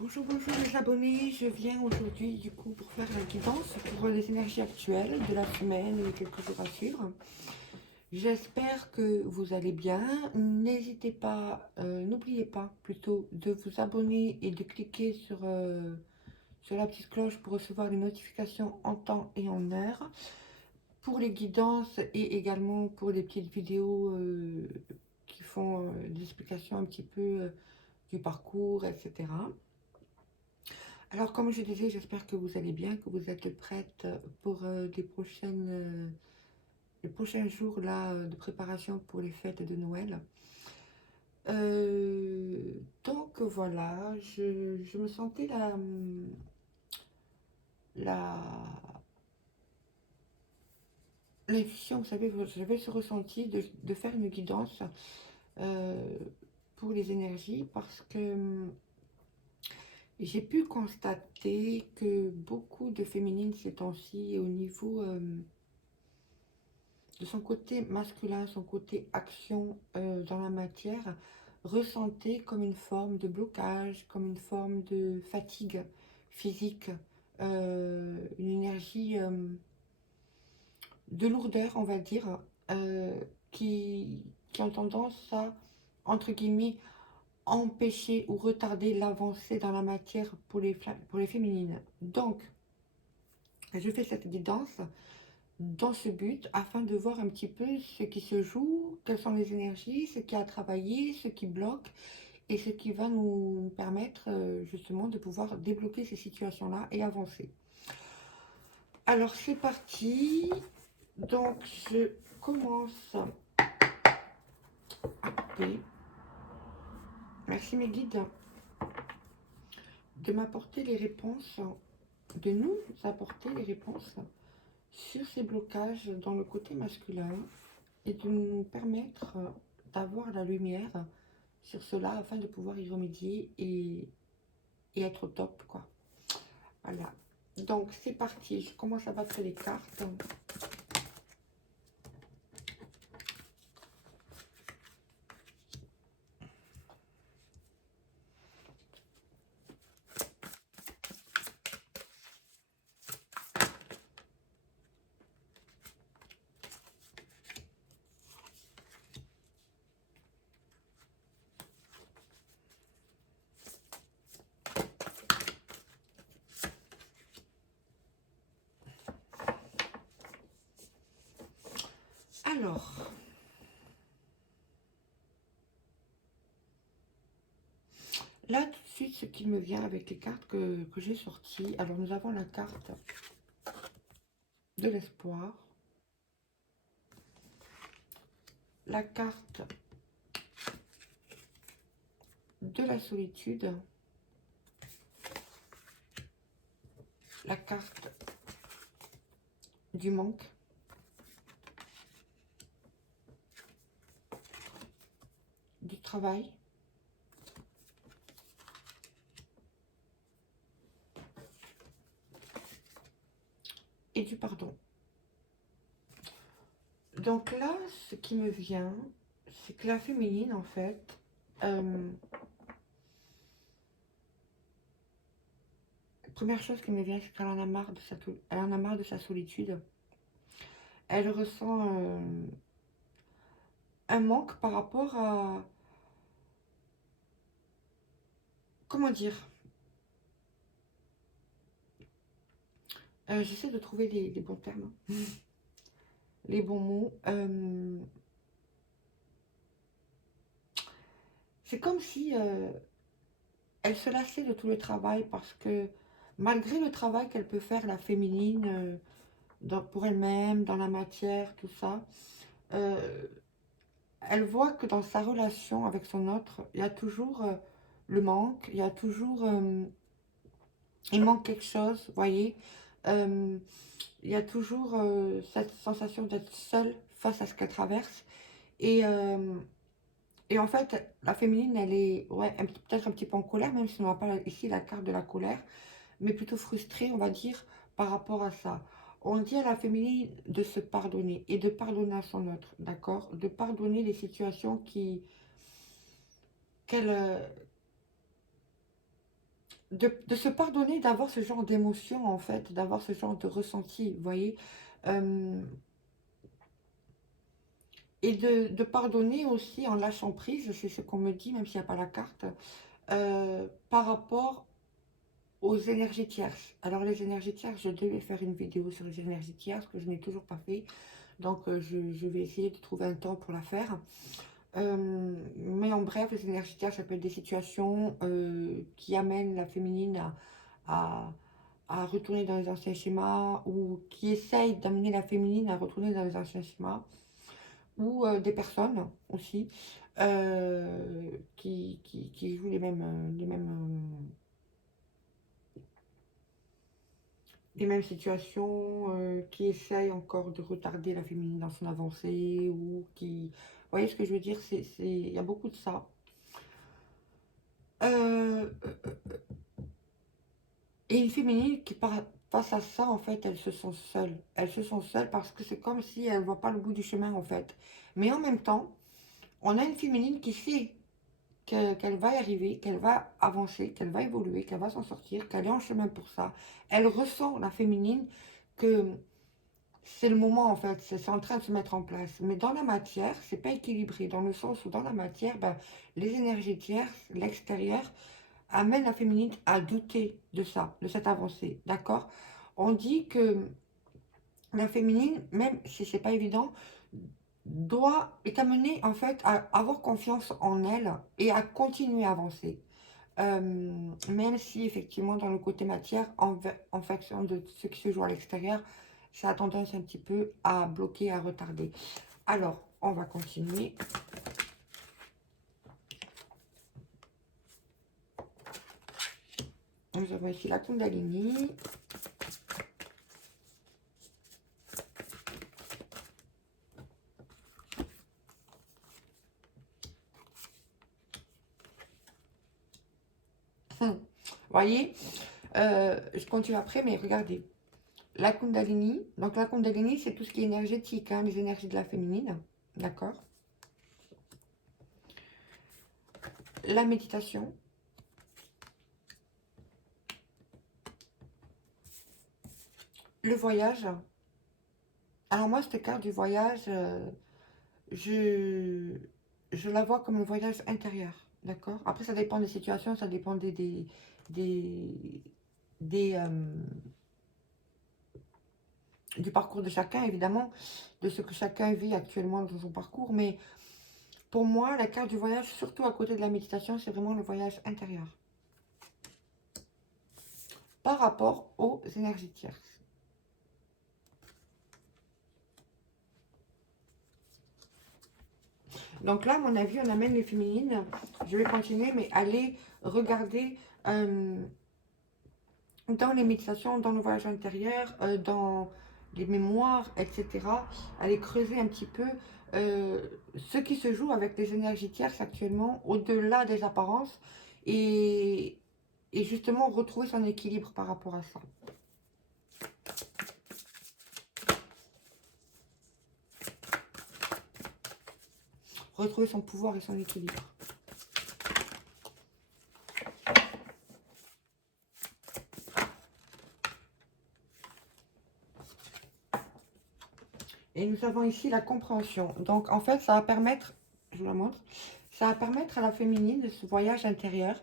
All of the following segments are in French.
Bonjour, bonjour les abonnés, je viens aujourd'hui du coup pour faire la guidance pour les énergies actuelles de la semaine et les quelques jours à suivre. J'espère que vous allez bien. N'hésitez pas, n'oubliez pas plutôt de vous abonner et de cliquer sur la petite cloche pour recevoir les notifications en temps et en heure pour les guidances et également pour les petites vidéos qui font des explications un petit peu du parcours, etc. Alors, comme je disais, j'espère que vous allez bien, que vous êtes prête pour les prochains jours là, de préparation pour les fêtes de Noël. Donc voilà, je me sentais la, l'intuition, vous savez, j'avais ce ressenti de faire une guidance euh, pour les énergies parce que j'ai pu constater que beaucoup de féminines ces temps-ci, au niveau de son côté masculin, son côté action dans la matière, ressentaient comme une forme de blocage, comme une forme de fatigue physique, une énergie de lourdeur, on va dire, euh, qui, qui ont tendance à, entre guillemets, empêcher ou retarder l'avancée dans la matière pour les féminines. Donc, je fais cette guidance dans ce but afin de voir un petit peu ce qui se joue, quelles sont les énergies, ce qui a travaillé, ce qui bloque et ce qui va nous permettre justement de pouvoir débloquer ces situations-là et avancer. Alors c'est parti. Donc je commence à couper. Merci mes guides de m'apporter les réponses, de nous apporter les réponses sur ces blocages dans le côté masculin et de nous permettre d'avoir la lumière sur cela afin de pouvoir y remédier et être au top, quoi. Voilà. Donc, c'est parti. Je commence à battre les cartes. Alors, là, tout de suite, ce qui me vient avec les cartes que j'ai sorties. Alors, nous avons la carte de l'espoir, la carte de la solitude, la carte du manque, du travail, et du pardon. Donc là, ce qui me vient, c'est que la féminine, en fait, première chose qui me vient, c'est qu'elle en a marre elle en a marre de sa solitude. Elle ressent un manque par rapport à, comment dire, j'essaie de trouver les bons termes, les bons mots. C'est comme si elle se lassait de tout le travail parce que malgré le travail qu'elle peut faire, la féminine, pour elle-même, dans la matière, tout ça, euh, elle voit que dans sa relation avec son autre, il y a toujours le manque, il y a toujours, il manque quelque chose, vous voyez. Euh, il y a toujours cette sensation d'être seule face à ce qu'elle traverse. Et, euh, et en fait, la féminine, elle est ouais, peut-être un petit peu en colère, même si on n'a pas ici la carte de la colère, mais plutôt frustrée, on va dire, par rapport à ça. On dit à la féminine de se pardonner et de pardonner à son autre, d'accord? De pardonner les situations qu'elle de se pardonner, d'avoir ce genre d'émotion, en fait, d'avoir ce genre de ressenti, vous voyez. Euh, et de pardonner aussi en lâchant prise, c'est ce qu'on me dit, même s'il n'y a pas la carte, par rapport aux énergies tierces. Alors les énergies tierces, je devais faire une vidéo sur les énergies tierces que je n'ai toujours pas fait. Donc je vais essayer de trouver un temps pour la faire. Mais en bref, les énergies tierces, ça peut être des situations qui amènent la féminine à, à retourner dans les anciens schémas ou qui essayent d'amener la féminine à retourner dans les anciens schémas ou des personnes aussi qui jouent les mêmes situations, qui essayent encore de retarder la féminine dans son avancée, ou qui... Vous voyez ce que je veux dire? Il y a beaucoup de ça. Euh, et une féminine qui, face à ça, en fait, elle se sent seule. Elle se sent seule parce que c'est comme si elle ne voit pas le bout du chemin, en fait. Mais en même temps, on a une féminine qui sait qu'elle va y arriver, qu'elle va avancer, qu'elle va évoluer, qu'elle va s'en sortir, qu'elle est en chemin pour ça. Elle ressent, la féminine, que c'est le moment en fait, c'est en train de se mettre en place. Mais dans la matière, c'est pas équilibré, dans le sens où dans la matière, ben, les énergies tierces, l'extérieur, amènent la féminine à douter de ça, de cette avancée. D'accord? On dit que la féminine, même si c'est pas évident, est amenée en fait à avoir confiance en elle et à continuer à avancer. Même si effectivement dans le côté matière, en fonction de ce qui se joue à l'extérieur, ça a tendance un petit peu à bloquer, à retarder. Alors, on va continuer. Nous avons ici la Kundalini. Vous voyez, je continue après, mais regardez. La Kundalini, donc la Kundalini, c'est tout ce qui est énergétique, hein, les énergies de la féminine, d'accord? La méditation, le voyage. Alors moi, cette carte du voyage, je, je la vois comme un voyage intérieur, d'accord? Après, ça dépend des situations, ça dépend des, des, du parcours de chacun, évidemment, de ce que chacun vit actuellement dans son parcours. Mais pour moi, la carte du voyage, surtout à côté de la méditation, c'est vraiment le voyage intérieur par rapport aux énergies tierces. Donc là, à mon avis, on amène les féminines. Je vais continuer, mais allez regarder dans les méditations, dans le voyage intérieur, dans les mémoires, etc. Allez creuser un petit peu euh, ce qui se joue avec les énergies tierces actuellement, au-delà des apparences, et, et justement retrouver son équilibre par rapport à ça. Retrouver son pouvoir et son équilibre. Et nous avons ici la compréhension. Donc en fait, ça va permettre, je vous la montre, ça va permettre à la féminine de ce voyage intérieur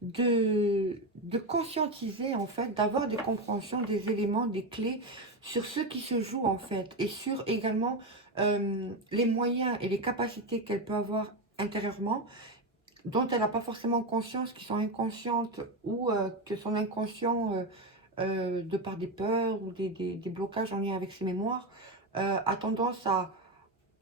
de conscientiser en fait, d'avoir des compréhensions, des éléments, des clés sur ce qui se joue en fait, et sur également les moyens et les capacités qu'elle peut avoir intérieurement, dont elle n'a pas forcément conscience, qui sont inconscientes, ou que son inconscient, de par des peurs ou des blocages en lien avec ses mémoires, a tendance à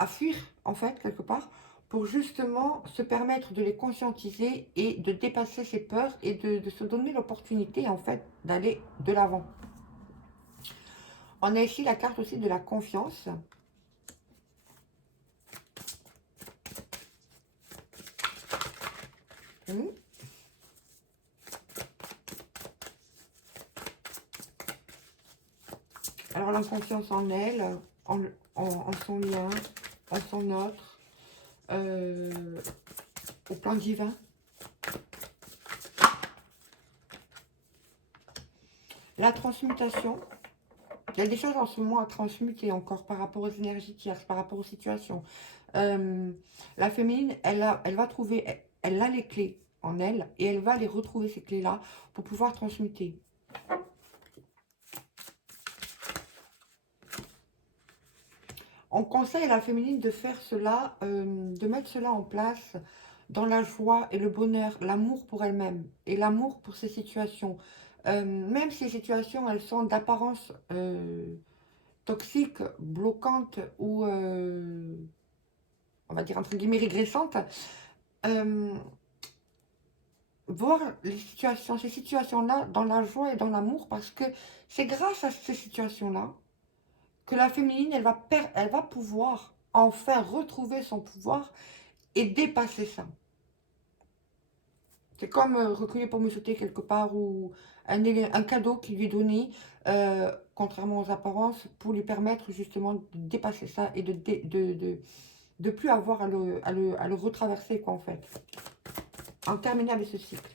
fuir en fait quelque part, pour justement se permettre de les conscientiser et de dépasser ses peurs et de se donner l'opportunité en fait d'aller de l'avant. On a ici la carte aussi de la confiance. Alors la confiance en elle, en son lien, en son autre, au plan divin. La transmutation, il y a des choses en ce moment à transmuter encore par rapport aux énergies tierces, par rapport aux situations. La féminine, elle va trouver, elle a les clés en elle et elle va les retrouver, ces clés-là, pour pouvoir transmuter. On conseille à la féminine de faire cela, de mettre cela en place dans la joie et le bonheur, l'amour pour elle-même et l'amour pour ses situations. Même si les situations, elles sont d'apparence toxiques, bloquantes ou, on va dire entre guillemets, régressantes, euh, voir les situations, ces situations-là dans la joie et dans l'amour, parce que c'est grâce à ces situations-là que la féminine, elle va pouvoir enfin retrouver son pouvoir et dépasser ça. C'est comme recueillir pour me sauter quelque part ou un cadeau qui lui est donné, contrairement aux apparences, pour lui permettre justement de dépasser ça et de plus avoir à le retraverser, quoi, en fait. En terminant avec ce cycle.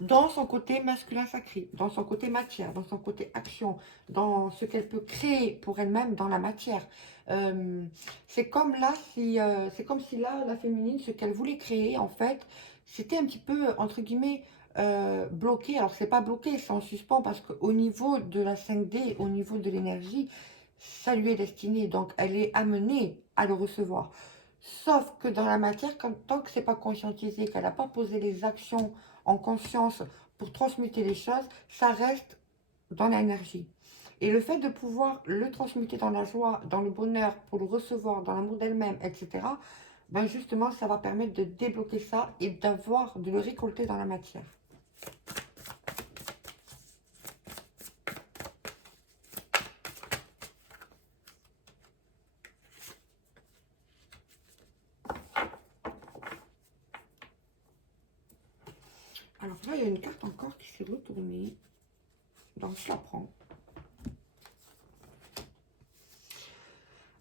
Dans son côté masculin sacré, dans son côté matière, dans son côté action, dans ce qu'elle peut créer pour elle-même dans la matière. Euh, c'est comme là, si, c'est comme si là, la féminine, ce qu'elle voulait créer, en fait, c'était un petit peu, entre guillemets, bloqué. Alors, c'est pas bloqué, c'est en suspens, parce qu'au niveau de la 5D, au niveau de l'énergie, ça lui est destiné. Donc, elle est amenée à le recevoir. Sauf que dans la matière, tant que c'est pas conscientisé, qu'elle n'a pas posé les actions en conscience pour transmuter les choses, ça reste dans l'énergie. Et le fait de pouvoir le transmuter dans la joie, dans le bonheur, pour le recevoir, dans l'amour d'elle-même, etc., ben justement, ça va permettre de débloquer ça et d'avoir, de le récolter dans la matière. Alors là, il y a une carte encore qui s'est retournée. Donc, je la prends.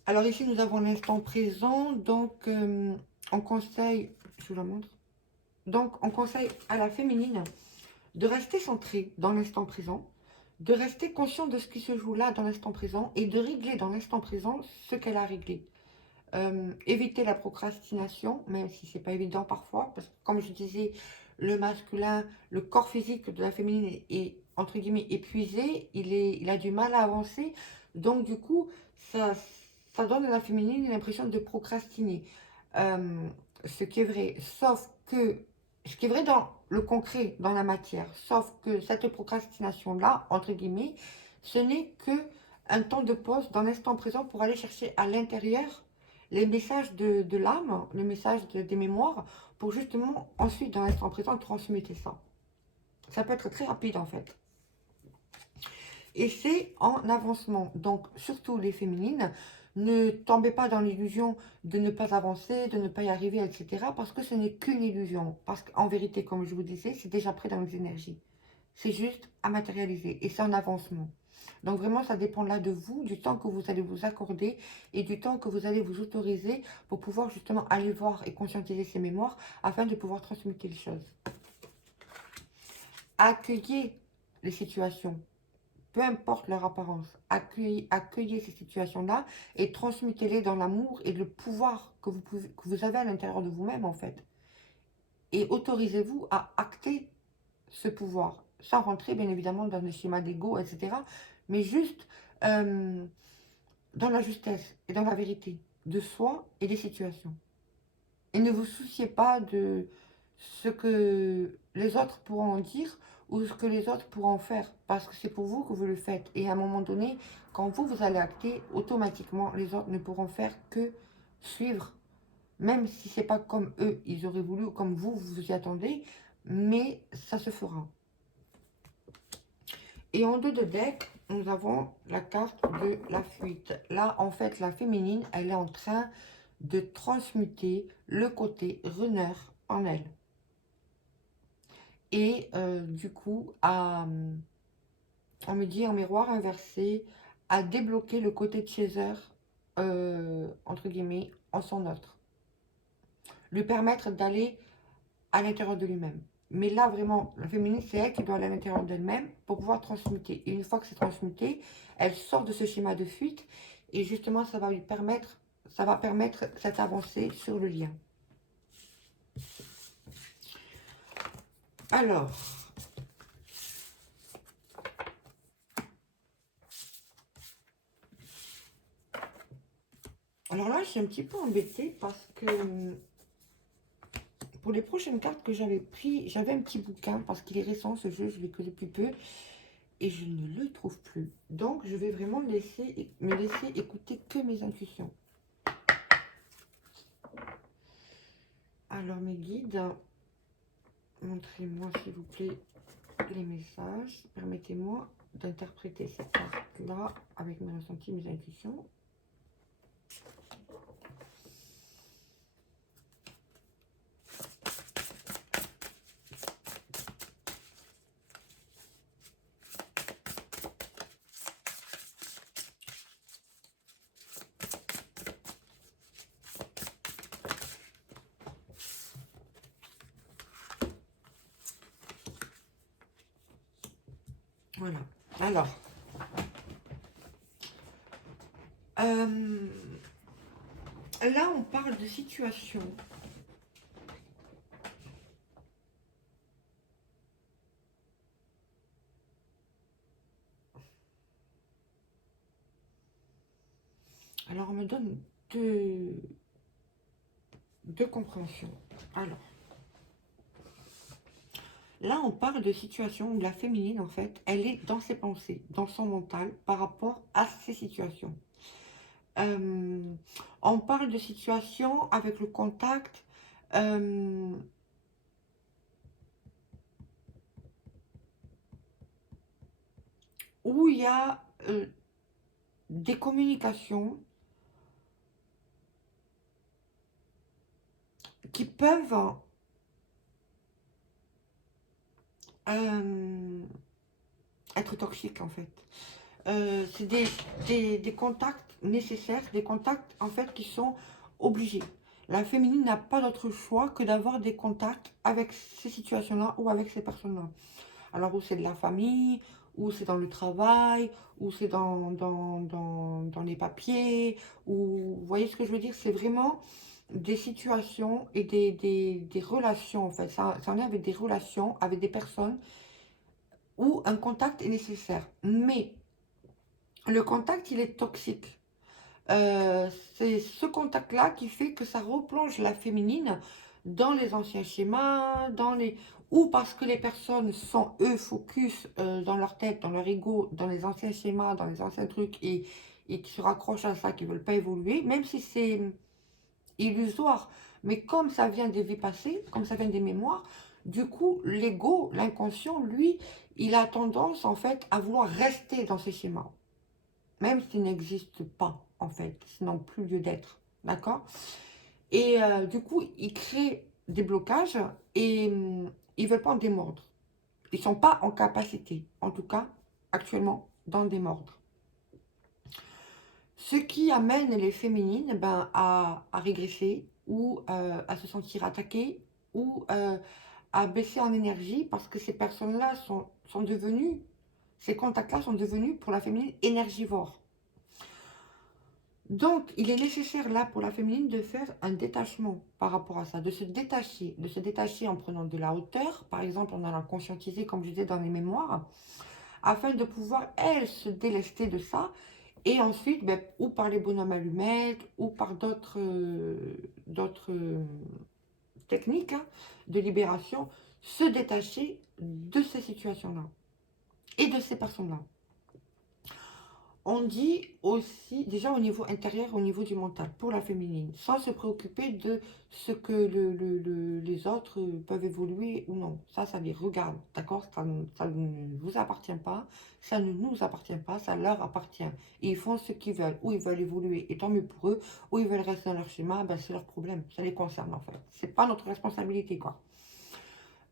Alors ici, nous avons l'instant présent. Donc, on conseille, je vous la montre. Donc, on conseille à la féminine de rester centrée dans l'instant présent, de rester conscient de ce qui se joue là dans l'instant présent et de régler dans l'instant présent ce qu'elle a réglé. Éviter la procrastination, même si c'est pas évident parfois, parce que comme je disais, le masculin, le corps physique de la féminine est entre guillemets épuisé, il a du mal à avancer, donc du coup, ça donne à la féminine l'impression de procrastiner. Euh, ce qui est vrai, sauf que, ce qui est vrai dans le concret, dans la matière, sauf que cette procrastination-là, entre guillemets, ce n'est que un temps de pause dans l'instant présent pour aller chercher à l'intérieur les messages de l'âme, les messages des mémoires, pour justement ensuite, dans l'instant présent, transmuter ça. Ça peut être très rapide en fait. Et c'est en avancement. Donc, surtout les féminines, ne tombez pas dans l'illusion de ne pas avancer, de ne pas y arriver, etc. Parce que ce n'est qu'une illusion. Parce qu'en vérité, comme je vous disais, c'est déjà prêt dans les énergies. C'est juste à matérialiser et c'est en avancement. Donc vraiment, ça dépend là de vous, du temps que vous allez vous accorder et du temps que vous allez vous autoriser pour pouvoir justement aller voir et conscientiser ces mémoires afin de pouvoir transmuter les choses. Accueillez les situations, peu importe leur apparence. Accueillez ces situations-là et transmutez-les dans l'amour et le pouvoir que vous avez à l'intérieur de vous-même en fait. Et autorisez-vous à acter ce pouvoir, sans rentrer bien évidemment dans le schéma d'ego, etc. Mais juste dans la justesse et dans la vérité de soi et des situations. Et ne vous souciez pas de ce que les autres pourront en dire ou ce que les autres pourront en faire, parce que c'est pour vous que vous le faites. Et à un moment donné, quand vous allez acter, automatiquement, les autres ne pourront faire que suivre, même si c'est pas comme eux, ils auraient voulu, ou comme vous y attendez, mais ça se fera. Et en dos de deck, nous avons la carte de la fuite. Là, en fait, la féminine, elle est en train de transmuter le côté runner en elle. Et du coup, on me dit en miroir inversé, à débloquer le côté chaser, entre guillemets, en son autre. Lui permettre d'aller à l'intérieur de lui-même. Mais là, vraiment, la féminine, c'est elle qui doit aller à l'intérieur d'elle-même pour pouvoir transmuter. Et une fois que c'est transmuté, elle sort de ce schéma de fuite. Et justement, ça va permettre cette avancée sur le lien. Alors là, je suis un petit peu embêtée parce que pour les prochaines cartes que j'avais pris, j'avais un petit bouquin parce qu'il est récent ce jeu, je l'ai que depuis peu et je ne le trouve plus. Donc, je vais vraiment me laisser écouter que mes intuitions. Alors, mes guides, montrez-moi s'il vous plaît les messages. Permettez-moi d'interpréter cette carte-là avec mes ressentis, mes intuitions. Voilà. Alors, là, on parle de situation. Alors, on me donne deux compréhensions. Alors, là, on parle de situation où la féminine, en fait, elle est dans ses pensées, dans son mental, par rapport à ces situations. On parle de situation avec le contact où il y a des communications qui peuvent être toxiques, en fait. C'est des contacts nécessaires, des contacts en fait qui sont obligés. La féminine n'a pas d'autre choix que d'avoir des contacts avec ces situations-là ou avec ces personnes-là. Alors, où c'est de la famille, ou c'est dans le travail, ou c'est dans les papiers, ou vous voyez ce que je veux dire? C'est vraiment des situations et des relations en fait. Ça en est avec des relations, avec des personnes où un contact est nécessaire. Mais le contact, il est toxique. Euh, c'est ce contact-là qui fait que ça replonge la féminine dans les anciens schémas, ou parce que les personnes sont, eux, focus dans leur tête, dans leur ego, dans les anciens schémas, dans les anciens trucs, et qui se raccrochent à ça, qui ne veulent pas évoluer, même si c'est illusoire. Mais comme ça vient des vies passées, comme ça vient des mémoires, du coup, l'ego, l'inconscient, lui, il a tendance, en fait, à vouloir rester dans ces schémas même s'ils n'existent pas, en fait, s'ils n'ont plus lieu d'être, d'accord? Et du coup, ils créent des blocages et ils ne veulent pas en démordre. Ils ne sont pas en capacité, en tout cas, actuellement, d'en démordre. Ce qui amène les féminines ben, à régresser ou à se sentir attaquées ou à baisser en énergie parce que ces personnes-là sont devenues, ces contacts-là sont devenus pour la féminine énergivores. Donc, il est nécessaire là pour la féminine de faire un détachement par rapport à ça, de se détacher en prenant de la hauteur, par exemple en allant conscientiser, comme je disais dans les mémoires, afin de pouvoir, elle, se délester de ça, et ensuite, ben, ou par les bonhommes allumettes, ou par d'autres techniques hein, de libération, se détacher de ces situations-là et de ces personnes-là. On dit aussi, déjà au niveau intérieur, au niveau du mental, pour la féminine, sans se préoccuper de ce que les autres peuvent évoluer ou non. Ça les regarde, d'accord? Ça ne vous appartient pas, ça ne nous appartient pas, ça leur appartient. Et ils font ce qu'ils veulent, ou ils veulent évoluer, et tant mieux pour eux, ou ils veulent rester dans leur schéma, ben c'est leur problème, ça les concerne en fait. C'est pas notre responsabilité, quoi.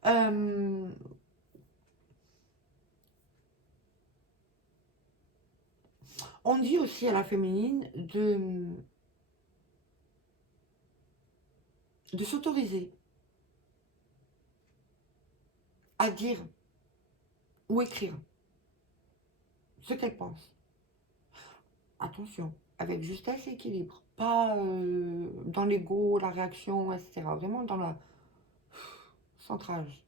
Euh, on dit aussi à la féminine de s'autoriser. à dire ou écrire ce qu'elle pense. Attention, avec justesse et équilibre. Pas dans l'ego, la réaction, etc. Vraiment dans la centrage,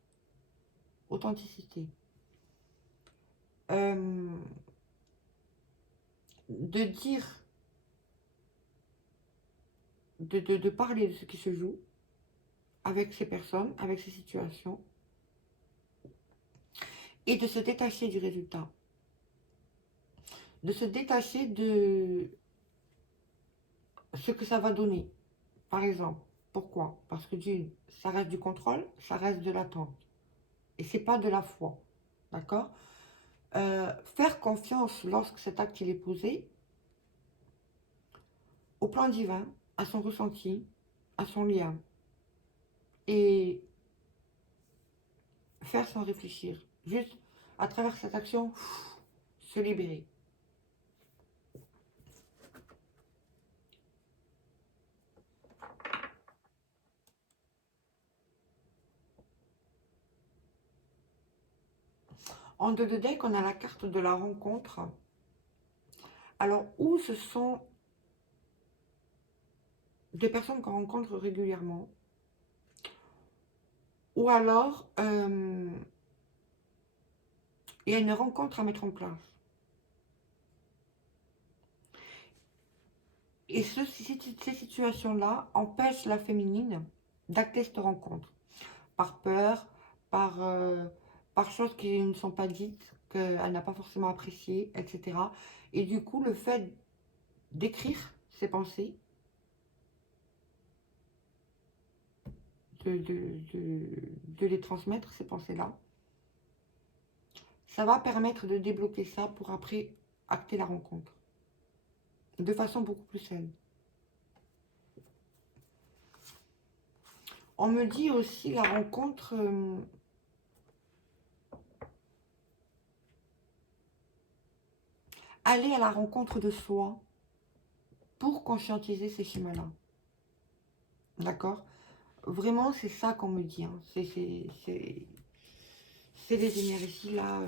authenticité. De dire, de parler de ce qui se joue avec ces personnes, avec ces situations, et de se détacher du résultat. De se détacher de ce que ça va donner. Par exemple, pourquoi? Parce que ça reste du contrôle, ça reste de l'attente. Et c'est pas de la foi. D'accord? Faire confiance lorsque cet acte il est posé au plan divin, à son ressenti, à son lien. Et faire sans réfléchir. Juste, à travers cette action, se libérer. En deux de deck, on a la carte de la rencontre. Alors, où ce sont des personnes qu'on rencontre régulièrement, ou alors il y a une rencontre à mettre en place. Et ces situations-là empêchent la féminine d'acter cette rencontre. Par peur, par choses qui ne sont pas dites, qu'elle n'a pas forcément appréciées, etc. Et du coup, le fait d'écrire ses pensées, de les transmettre, ces pensées-là, ça va permettre de débloquer ça pour après acter la rencontre. De façon beaucoup plus saine. On me dit aussi la rencontre... aller à la rencontre de soi pour conscientiser ces schémas-là. D'accord? Vraiment, c'est ça qu'on me dit. Hein. C'est les énergies là.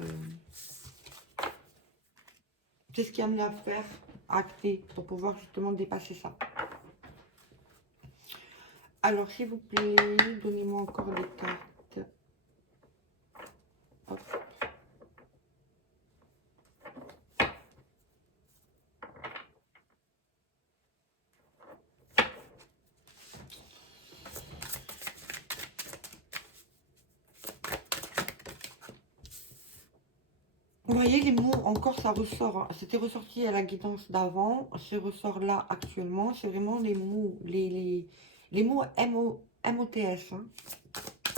C'est ce qui a amené à faire, à acter, pour pouvoir justement dépasser ça. Alors, s'il vous plaît, donnez-moi encore des cartes. Hop. Vous voyez, les mots, encore, ça ressort. Hein. C'était ressorti à la guidance d'avant. Ce ressort là actuellement. C'est vraiment les mots, les mots MOTS. Hein.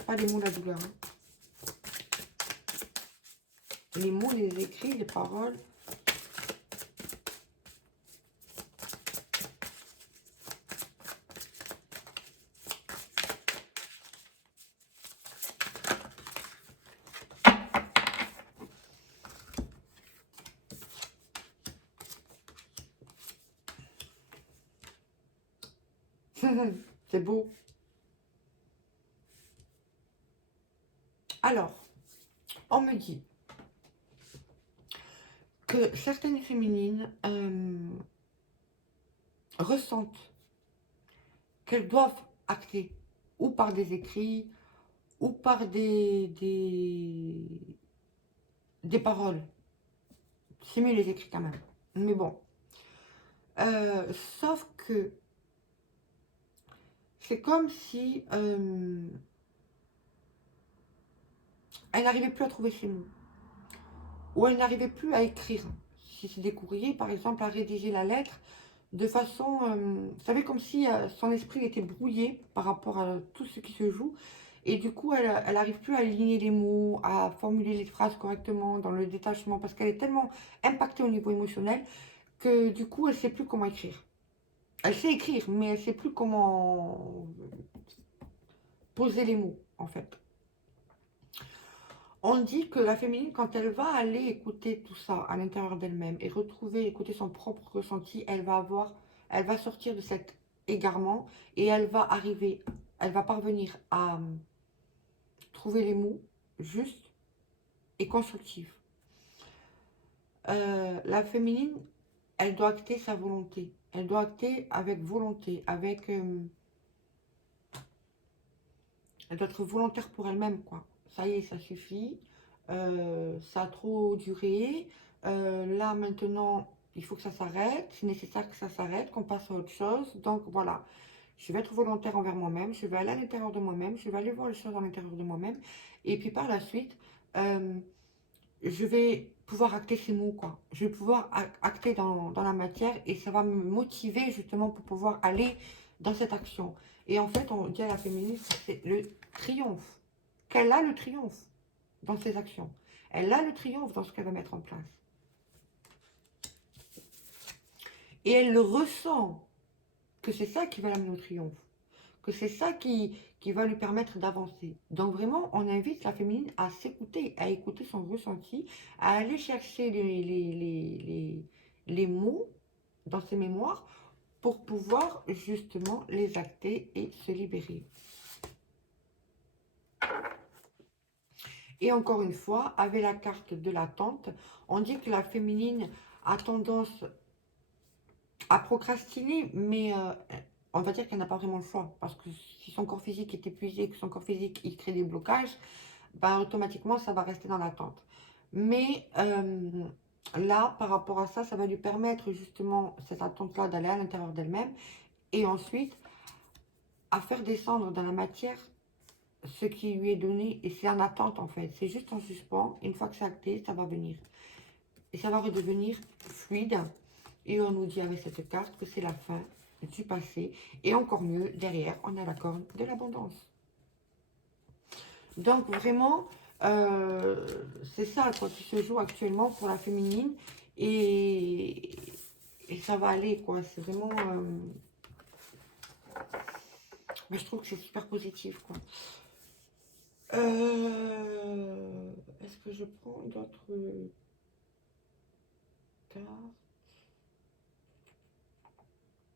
Pas les mots la douleur. Hein. Les mots, les écrits, les paroles. C'est beau. Alors, on me dit que certaines féminines ressentent qu'elles doivent acter, ou par des écrits, ou par des paroles. C'est mieux les écrits quand même. Mais bon. Sauf que c'est comme si elle n'arrivait plus à trouver ses mots. Ou elle n'arrivait plus à écrire. Si c'est des courriers, par exemple, à rédiger la lettre de façon... vous savez, comme si son esprit était brouillé par rapport à tout ce qui se joue. Et du coup, elle n'arrive plus à aligner les mots, à formuler les phrases correctement dans le détachement, parce qu'elle est tellement impactée au niveau émotionnel que du coup, elle ne sait plus comment écrire. Elle sait écrire, mais elle ne sait plus comment poser les mots, en fait. On dit que la féminine, quand elle va aller écouter tout ça à l'intérieur d'elle-même et retrouver, écouter son propre ressenti, elle va sortir de cet égarement et elle va parvenir à trouver les mots juste et constructive. La féminine, elle doit acter sa volonté. Elle doit acter avec volonté, avec... elle doit être volontaire pour elle-même, quoi. Ça y est, ça suffit. Ça a trop duré. Là, maintenant, il faut que ça s'arrête. C'est nécessaire que ça s'arrête, qu'on passe à autre chose. Donc, voilà. Je vais être volontaire envers moi-même. Je vais aller à l'intérieur de moi-même. Je vais aller voir les choses à l'intérieur de moi-même. Et puis, par la suite, je vais pouvoir acter ces mots, quoi. Je vais pouvoir acter dans la matière et ça va me motiver justement pour pouvoir aller dans cette action. Et en fait, on dit à la féministe, c'est le triomphe. Qu'elle a le triomphe dans ses actions. Elle a le triomphe dans ce qu'elle va mettre en place. Et elle le ressent, que c'est ça qui va l'amener au triomphe. Que c'est ça qui va lui permettre d'avancer. Donc vraiment, on invite la féminine à s'écouter, à écouter son ressenti, à aller chercher les mots dans ses mémoires pour pouvoir justement les acter et se libérer. Et encore une fois, avec la carte de l'attente, on dit que la féminine a tendance à procrastiner, mais on va dire qu'elle n'a pas vraiment le choix. Parce que si son corps physique est épuisé, que son corps physique il crée des blocages, bah, automatiquement ça va rester dans l'attente. Mais là, par rapport à ça, ça va lui permettre justement cette attente-là d'aller à l'intérieur d'elle-même et ensuite à faire descendre dans la matière ce qui lui est donné. Et c'est en attente en fait. C'est juste en suspens. Une fois que c'est acté, ça va venir. Et ça va redevenir fluide. Et on nous dit avec cette carte que c'est la fin du passé. Et encore mieux, derrière, on a la corne de l'abondance. Donc vraiment, c'est ça quoi, qui se joue actuellement pour la féminine. Et, et ça va aller, quoi. C'est vraiment... mais je trouve que c'est super positif, quoi. Est-ce que je prends d'autres cartes?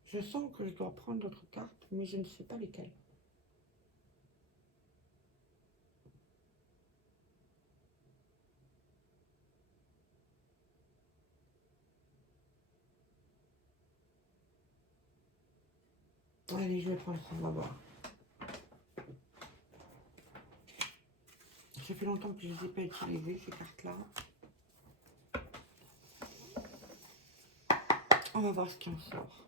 Je sens que je dois prendre d'autres cartes, mais je ne sais pas lesquelles. Allez, je vais prendre ça, on va voir. Ça fait longtemps que je ne les ai pas utilisées, ces cartes-là. On va voir ce qui en sort.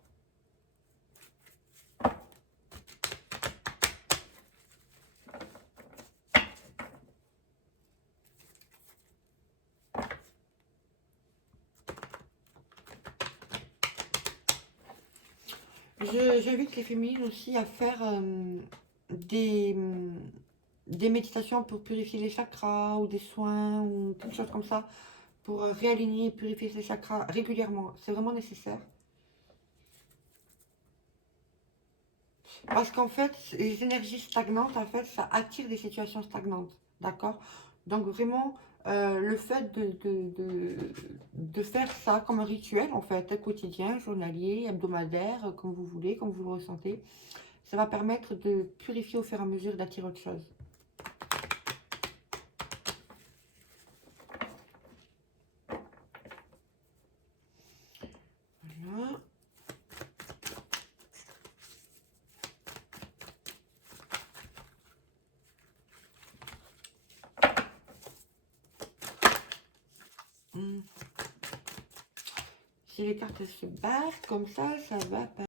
J'invite les féminines aussi à faire des, des méditations pour purifier les chakras ou des soins ou quelque chose comme ça pour réaligner et purifier ses chakras régulièrement. C'est vraiment nécessaire. Parce qu'en fait, les énergies stagnantes, en fait, ça attire des situations stagnantes. D'accord? Donc vraiment, le fait de faire ça comme un rituel, en fait, quotidien, journalier, hebdomadaire, comme vous voulez, comme vous le ressentez, ça va permettre de purifier au fur et à mesure, d'attirer autre chose. Voilà. Si les cartes se barrent comme ça va pas.